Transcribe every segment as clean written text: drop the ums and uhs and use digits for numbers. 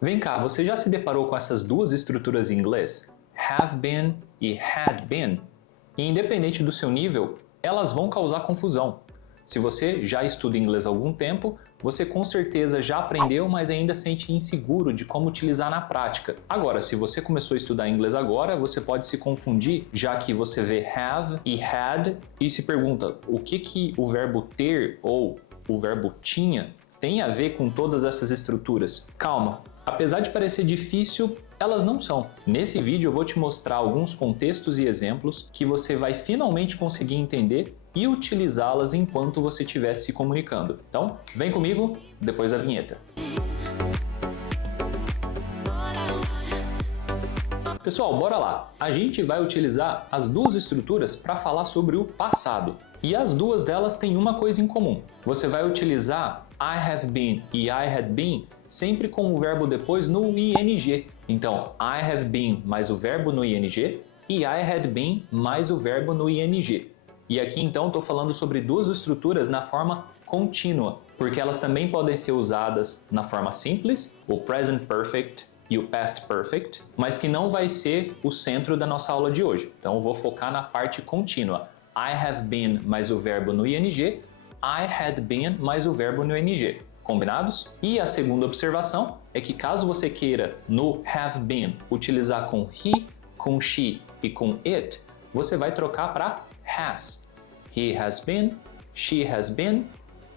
Vem cá, você já se deparou com essas duas estruturas em inglês? Have been e had been? E independente do seu nível, elas vão causar confusão. Se você já estuda inglês há algum tempo, você com certeza já aprendeu, mas ainda sente inseguro de como utilizar na prática. Agora, se você começou a estudar inglês agora, você pode se confundir, já que você vê have e had e se pergunta o que o verbo ter ou o verbo tinha tem a ver com todas essas estruturas. Calma, apesar de parecer difícil, elas não são. Nesse vídeo eu vou te mostrar alguns contextos e exemplos que você vai finalmente conseguir entender e utilizá-las enquanto você estiver se comunicando. Então, vem comigo depois da vinheta. Pessoal, bora lá! A gente vai utilizar as duas estruturas para falar sobre o passado. E as duas delas têm uma coisa em comum. Você vai utilizar I have been e I had been sempre com o verbo depois no ing. Então, I have been mais o verbo no ing e I had been mais o verbo no ing. E aqui então estou falando sobre duas estruturas na forma contínua, porque elas também podem ser usadas na forma simples, o present perfect e o past perfect, mas que não vai ser o centro da nossa aula de hoje. Então eu vou focar na parte contínua. I have been mais o verbo no ing, I had been mais o verbo no ing. Combinados? E a segunda observação é que caso você queira no have been utilizar com he, com she e com it, você vai trocar para has. He has been, she has been,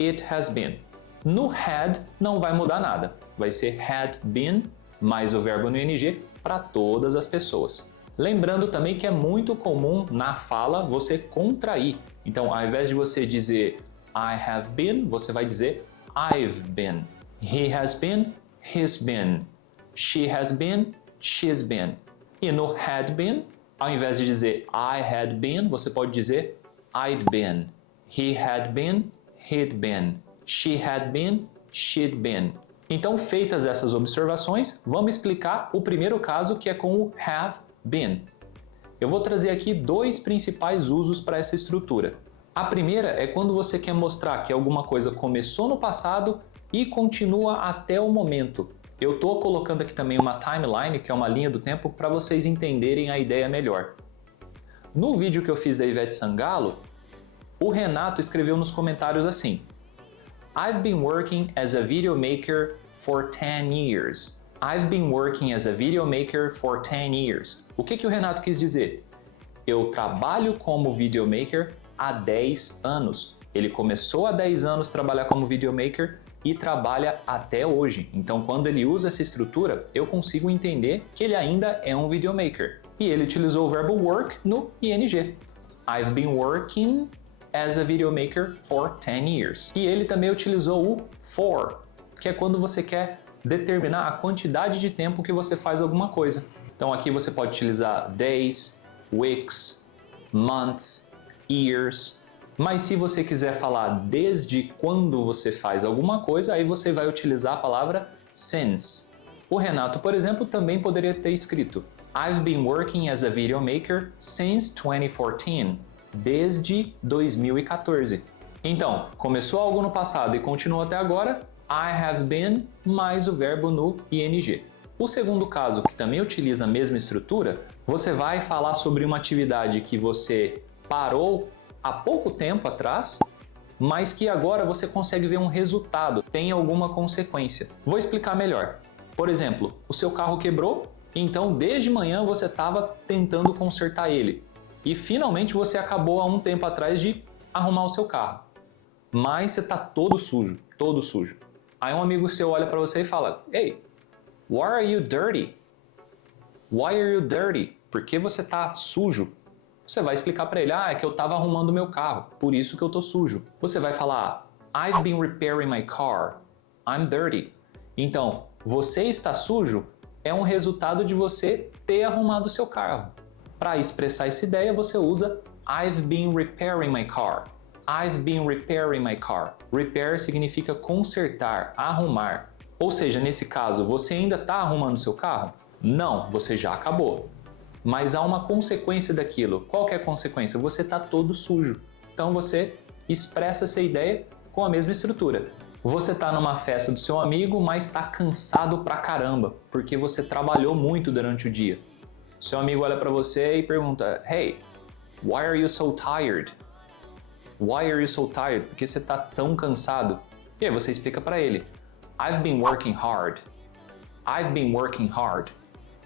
it has been. No had não vai mudar nada. Vai ser had been mais o verbo no ing para todas as pessoas. Lembrando também que é muito comum na fala você contrair. Então, ao invés de você dizer I have been, você vai dizer I've been. He has been, he's been. She has been, she's been. E no had been, ao invés de dizer I had been, você pode dizer I'd been. He had been, he'd been. She had been, she'd been. Então, feitas essas observações, vamos explicar o primeiro caso, que é com o have been. Eu vou trazer aqui dois principais usos para essa estrutura. A primeira é quando você quer mostrar que alguma coisa começou no passado e continua até o momento. Eu estou colocando aqui também uma timeline, que é uma linha do tempo, para vocês entenderem a ideia melhor. No vídeo que eu fiz da Ivete Sangalo, o Renato escreveu nos comentários assim: I've been working as a video maker for 10 years. I've been working as a video maker for 10 years. O que o Renato quis dizer? Eu trabalho como videomaker há 10 anos. Ele começou há 10 anos a trabalhar como videomaker e trabalha até hoje. Então, quando ele usa essa estrutura, eu consigo entender que ele ainda é um videomaker. E ele utilizou o verbo work no ing. I've been working as a videomaker for 10 years. E ele também utilizou o for, que é quando você quer determinar a quantidade de tempo que você faz alguma coisa. Então aqui você pode utilizar days, weeks, months, years. Mas se você quiser falar desde quando você faz alguma coisa, aí você vai utilizar a palavra since. O Renato, por exemplo, também poderia ter escrito I've been working as a videomaker since 2014. Desde 2014. Então, começou algo no passado e continuou até agora, I have been mais o verbo no ing. O segundo caso, que também utiliza a mesma estrutura, você vai falar sobre uma atividade que você parou há pouco tempo atrás, mas que agora você consegue ver um resultado, tem alguma consequência. Vou explicar melhor. Por exemplo, o seu carro quebrou, então desde manhã você estava tentando consertar ele. E finalmente você acabou há um tempo atrás de arrumar o seu carro. Mas você está todo sujo, todo sujo. Aí um amigo seu olha para você e fala: Hey, why are you dirty? Why are you dirty? Por que você está sujo? Você vai explicar para ele: é que eu estava arrumando o meu carro, por isso que eu estou sujo. Você vai falar: I've been repairing my car. I'm dirty. Então, você está sujo é um resultado de você ter arrumado o seu carro. Para expressar essa ideia, você usa I've been repairing my car. I've been repairing my car. Repair significa consertar, arrumar. Ou seja, nesse caso, você ainda está arrumando seu carro? Não, você já acabou. Mas há uma consequência daquilo. Qual que é a consequência? Você está todo sujo. Então você expressa essa ideia com a mesma estrutura. Você tá numa festa do seu amigo, mas tá cansado pra caramba, porque você trabalhou muito durante o dia. Seu amigo olha pra você e pergunta: Hey, why are you so tired? Why are you so tired? Por que você tá tão cansado? E aí você explica pra ele: I've been working hard. I've been working hard.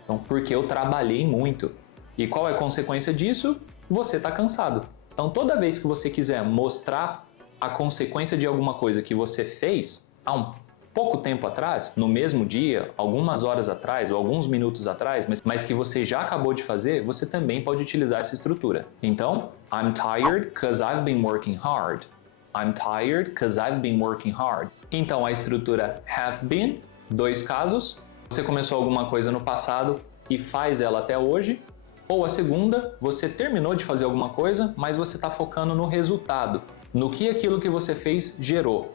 Então, porque eu trabalhei muito. E qual é a consequência disso? Você tá cansado. Então, toda vez que você quiser mostrar a consequência de alguma coisa que você fez há um pouco tempo atrás, no mesmo dia, algumas horas atrás ou alguns minutos atrás, mas que você já acabou de fazer, você também pode utilizar essa estrutura. Então, I'm tired because I've been working hard. I'm tired because I've been working hard. Então, a estrutura have been, dois casos, você começou alguma coisa no passado e faz ela até hoje, ou a segunda, você terminou de fazer alguma coisa, mas você está focando no resultado, no que aquilo que você fez gerou.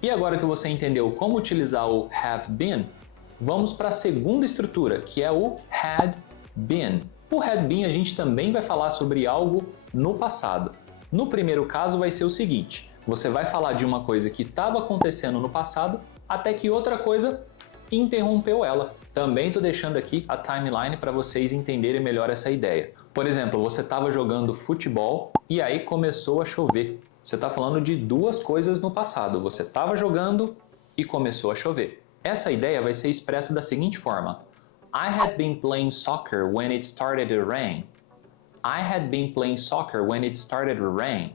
E agora que você entendeu como utilizar o have been, vamos para a segunda estrutura, que é o had been. O had been a gente também vai falar sobre algo no passado. No primeiro caso vai ser o seguinte, você vai falar de uma coisa que estava acontecendo no passado até que outra coisa interrompeu ela. Também estou deixando aqui a timeline para vocês entenderem melhor essa ideia. Por exemplo, você estava jogando futebol e aí começou a chover. Você está falando de duas coisas no passado. Você estava jogando e começou a chover. Essa ideia vai ser expressa da seguinte forma. I had been playing soccer when it started to rain. I had been playing soccer when it started to rain.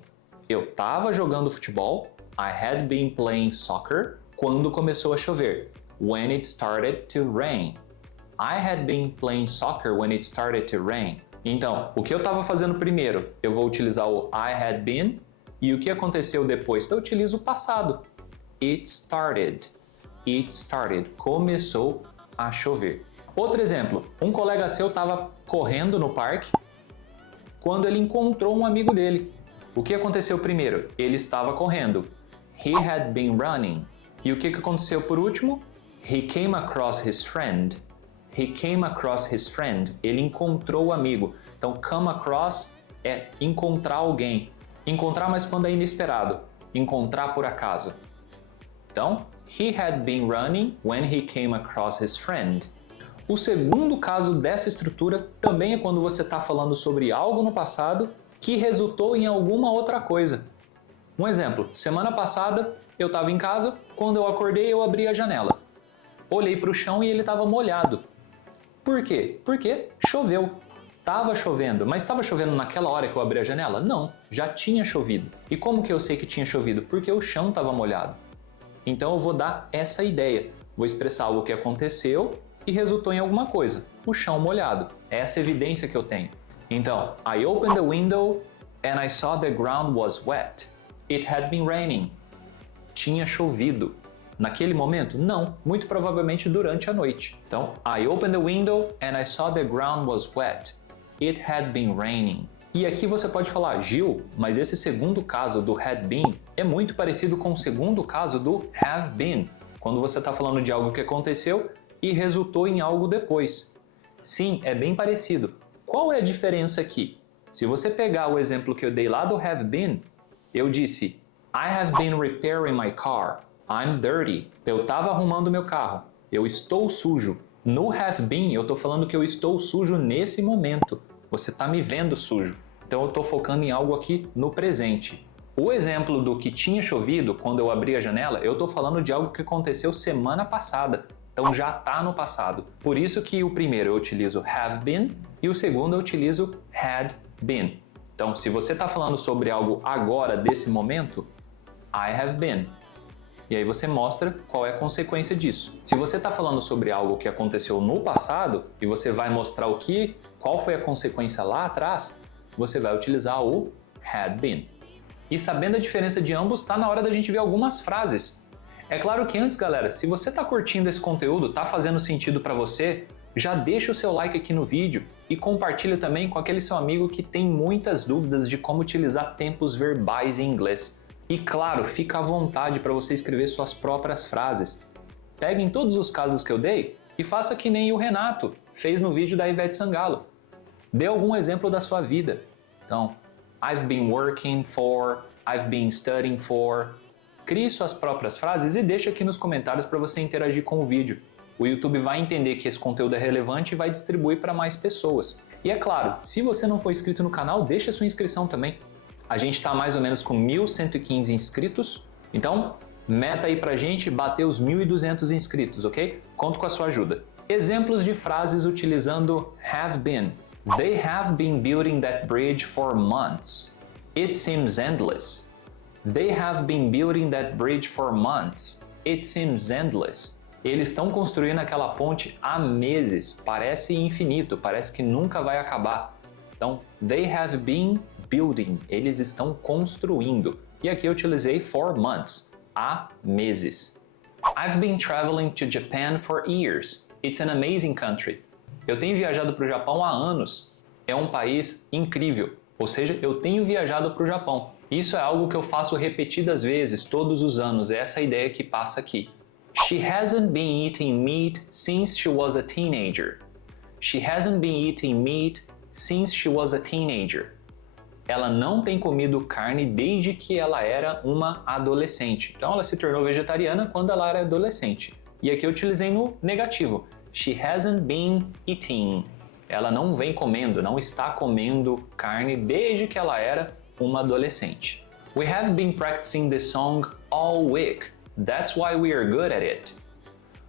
Eu estava jogando futebol. I had been playing soccer quando começou a chover. When it started to rain. I had been playing soccer when it started to rain. Então, o que eu estava fazendo primeiro? Eu vou utilizar o I had been. E o que aconteceu depois? Eu utilizo o passado. It started. It started. Começou a chover. Outro exemplo. Um colega seu estava correndo no parque quando ele encontrou um amigo dele. O que aconteceu primeiro? Ele estava correndo. He had been running. E o que aconteceu por último? He came across his friend. He came across his friend. Ele encontrou o amigo. Então, come across é encontrar alguém. Encontrar, mas quando é inesperado. Encontrar por acaso. Então, he had been running when he came across his friend. O segundo caso dessa estrutura também é quando você está falando sobre algo no passado que resultou em alguma outra coisa. Um exemplo, semana passada eu estava em casa, quando eu acordei eu abri a janela. Olhei para o chão e ele estava molhado. Por quê? Porque choveu. Estava chovendo, mas estava chovendo naquela hora que eu abri a janela? Não, já tinha chovido. E como que eu sei que tinha chovido? Porque o chão estava molhado. Então eu vou dar essa ideia. Vou expressar algo que aconteceu e resultou em alguma coisa. O chão molhado. É essa evidência que eu tenho. Então, I opened the window and I saw the ground was wet. It had been raining. Tinha chovido. Naquele momento? Não, muito provavelmente durante a noite. Então, I opened the window and I saw the ground was wet. It had been raining. E aqui você pode falar, Gil, mas esse segundo caso do had been é muito parecido com o segundo caso do have been, quando você está falando de algo que aconteceu e resultou em algo depois. Sim, é bem parecido. Qual é a diferença aqui? Se você pegar o exemplo que eu dei lá do have been, eu disse, I have been repairing my car. I'm dirty. Eu estava arrumando meu carro. Eu estou sujo. No have been, eu estou falando que eu estou sujo nesse momento. Você está me vendo sujo. Então eu estou focando em algo aqui no presente. O exemplo do que tinha chovido quando eu abri a janela, eu estou falando de algo que aconteceu semana passada. Então já está no passado. Por isso que o primeiro eu utilizo have been e o segundo eu utilizo had been. Então, se você está falando sobre algo agora, desse momento, I have been. E aí você mostra qual é a consequência disso. Se você está falando sobre algo que aconteceu no passado e você vai mostrar qual foi a consequência lá atrás, você vai utilizar o had been. E sabendo a diferença de ambos, está na hora da gente ver algumas frases. É claro que antes, galera, se você está curtindo esse conteúdo, está fazendo sentido para você, já deixa o seu like aqui no vídeo e compartilha também com aquele seu amigo que tem muitas dúvidas de como utilizar tempos verbais em inglês. E claro, fica à vontade para você escrever suas próprias frases. Peguem todos os casos que eu dei e faça que nem o Renato fez no vídeo da Ivete Sangalo. Dê algum exemplo da sua vida. Então, I've been working for, I've been studying for, crie suas próprias frases e deixe aqui nos comentários para você interagir com o vídeo. O YouTube vai entender que esse conteúdo é relevante e vai distribuir para mais pessoas. E é claro, se você não for inscrito no canal, deixa sua inscrição também. A gente está mais ou menos com 1.115 inscritos, então meta aí pra gente bater os 1.200 inscritos, ok? Conto com a sua ajuda. Exemplos de frases utilizando have been. They have been building that bridge for months. It seems endless. They have been building that bridge for months. It seems endless. Eles estão construindo aquela ponte há meses. Parece infinito, parece que nunca vai acabar. Então, they have been building. Eles estão construindo. E aqui eu utilizei for months. Há meses. I've been traveling to Japan for years. It's an amazing country. Eu tenho viajado para o Japão há anos. É um país incrível. Ou seja, eu tenho viajado para o Japão. Isso é algo que eu faço repetidas vezes, todos os anos. É essa ideia que passa aqui. She hasn't been eating meat since she was a teenager. She hasn't been eating meat since she was a teenager. Ela não tem comido carne desde que ela era uma adolescente. Então ela se tornou vegetariana quando ela era adolescente. E aqui eu utilizei no negativo. She hasn't been eating. Ela não vem comendo, não está comendo carne desde que ela era uma adolescente. We have been practicing this song all week. That's why we are good at it.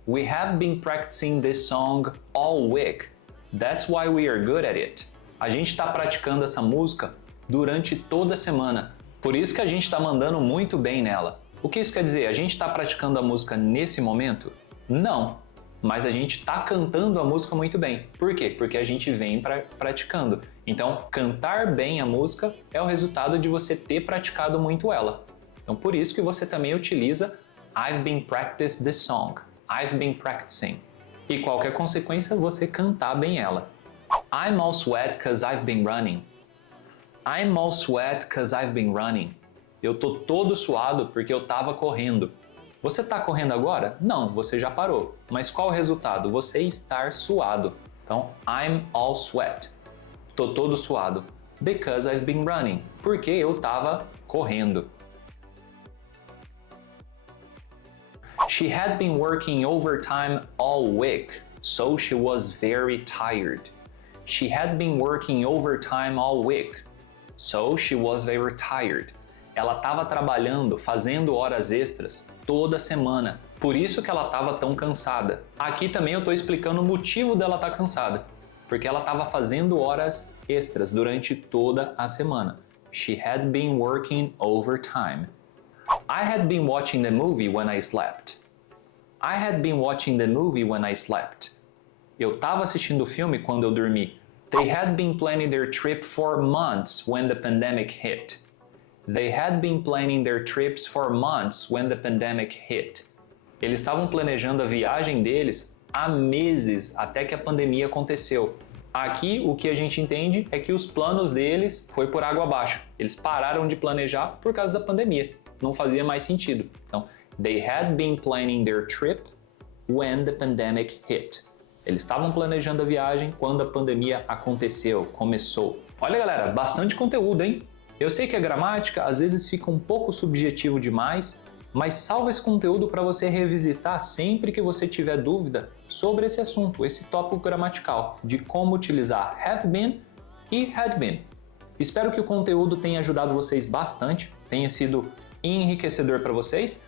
We have been practicing this song all week. That's why we are good at it. A gente está praticando essa música durante toda a semana. Por isso que a gente está mandando muito bem nela. O que isso quer dizer? A gente está praticando a música nesse momento? Não. Mas a gente está cantando a música muito bem. Por quê? Porque a gente vem praticando. Então, cantar bem a música é o resultado de você ter praticado muito ela. Então, por isso que você também utiliza I've been practicing this song. I've been practicing. E qualquer consequência, você cantar bem ela. I'm all sweat because I've been running. I'm all sweat because I've been running. Eu tô todo suado porque eu tava correndo. Você tá correndo agora? Não, você já parou. Mas qual o resultado? Você estar suado. Então, I'm all sweat. Tô todo suado. Because I've been running. Porque eu tava correndo. She had been working overtime all week, so she was very tired. She had been working overtime all week, so she was very tired. Ela estava trabalhando, fazendo horas extras toda semana. Por isso que ela estava tão cansada. Aqui também eu estou explicando o motivo dela estar cansada. Porque ela estava fazendo horas extras durante toda a semana. She had been working overtime. I had been watching the movie when I slept. I had been watching the movie when I slept. Eu estava assistindo o filme quando eu dormi. They had been planning their trip for months when the pandemic hit. They had been planning their trips for months when the pandemic hit. Eles estavam planejando a viagem deles há meses até que a pandemia aconteceu. Aqui o que a gente entende é que os planos deles foi por água abaixo. Eles pararam de planejar por causa da pandemia. Não fazia mais sentido. Então, they had been planning their trip when the pandemic hit. Eles estavam planejando a viagem quando a pandemia aconteceu, começou. Olha, galera, bastante conteúdo, hein? Eu sei que a gramática às vezes fica um pouco subjetivo demais, mas salva esse conteúdo para você revisitar sempre que você tiver dúvida sobre esse assunto, esse tópico gramatical, de como utilizar have been e had been. Espero que o conteúdo tenha ajudado vocês bastante, tenha sido enriquecedor para vocês.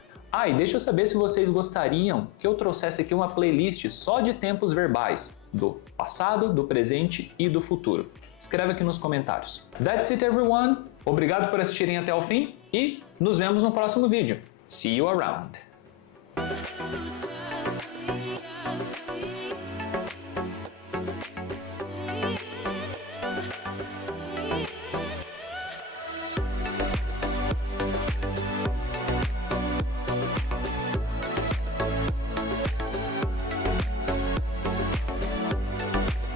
E deixa eu saber se vocês gostariam que eu trouxesse aqui uma playlist só de tempos verbais, do passado, do presente e do futuro. Escreve aqui nos comentários. That's it, everyone! Obrigado por assistirem até o fim e nos vemos no próximo vídeo. See you around!